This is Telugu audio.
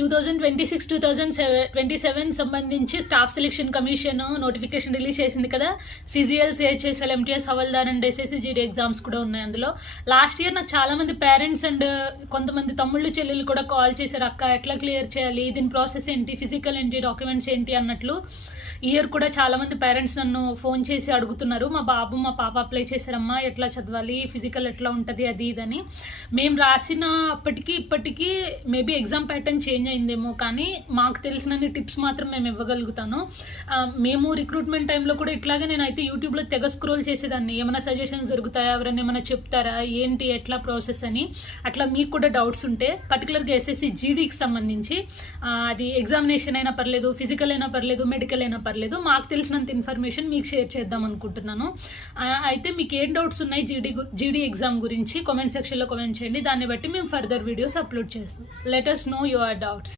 2026-2027 సంబంధించి staff selection commission notification release చేసింది కదా. CGL, CHSL, MTS havildar and SSC GD exams కూడా ఉన్నాయి అందులో. లాస్ట్ ఇయర్ నాకు చాలా మంది పేరెంట్స్ అండ్ కొంతమంది తమ్ముళ్ళు చెల్లెళ్ళు కూడా కాల్ చేశారు, అక్క ఎట్లా క్లియర్ చేయాలి, దీని ప్రాసెస్ ఏంటి, ఫిజికల్ ఏంటి, డాక్యుమెంట్స్ ఏంటి అన్నట్లు. ఇయర్ కూడా చాలామంది పేరెంట్స్ నన్ను ఫోన్ చేసి అడుగుతున్నారు, మా బాబు మా పాప అప్లై చేశారమ్మా, ఎట్లా చదవాలి, ఫిజికల్ ఎట్లా ఉంటుంది అది ఇదని. మేము రాసిన అప్పటికి ఇప్పటికీ మేబీ ఎగ్జామ్ ప్యాటర్న్ చేంజ్ అయిందేమో, కానీ మాకు తెలిసినన్ని టిప్స్ మాత్రం మేము ఇవ్వగలుగుతాను. మేము రిక్రూట్మెంట్ టైంలో కూడా ఇట్లాగే నేనైతే యూట్యూబ్లో తెగ స్క్రోల్ చేసేదాన్ని, ఏమైనా సజెషన్స్ దొరుకుతాయా, ఎవరైనా ఏమైనా చెప్తారా, ఏంటి ఎట్లా ప్రాసెస్ అని. అట్లా మీకు కూడా డౌట్స్ ఉంటే పర్టికులర్గా SSC GDకి సంబంధించి అది ఎగ్జామినేషన్ అయినా పర్లేదు, ఫిజికల్ అయినా పర్లేదు, మెడికల్ అయినా పర్లేదు, మాకు తెలిసినంత ఇన్ఫర్మేషన్ మీకు షేర్ చేద్దాం అనుకుంటున్నాను. అయితే మీకు ఏం డౌట్స్ ఉన్నాయి GD ఎగ్జామ్ గురించి కామెంట్ సెక్షన్లో కామెంట్ చేయండి, దాన్ని బట్టి మేము ఫర్దర్ వీడియోస్ అప్లోడ్ చేస్తాం. Let us know your doubts.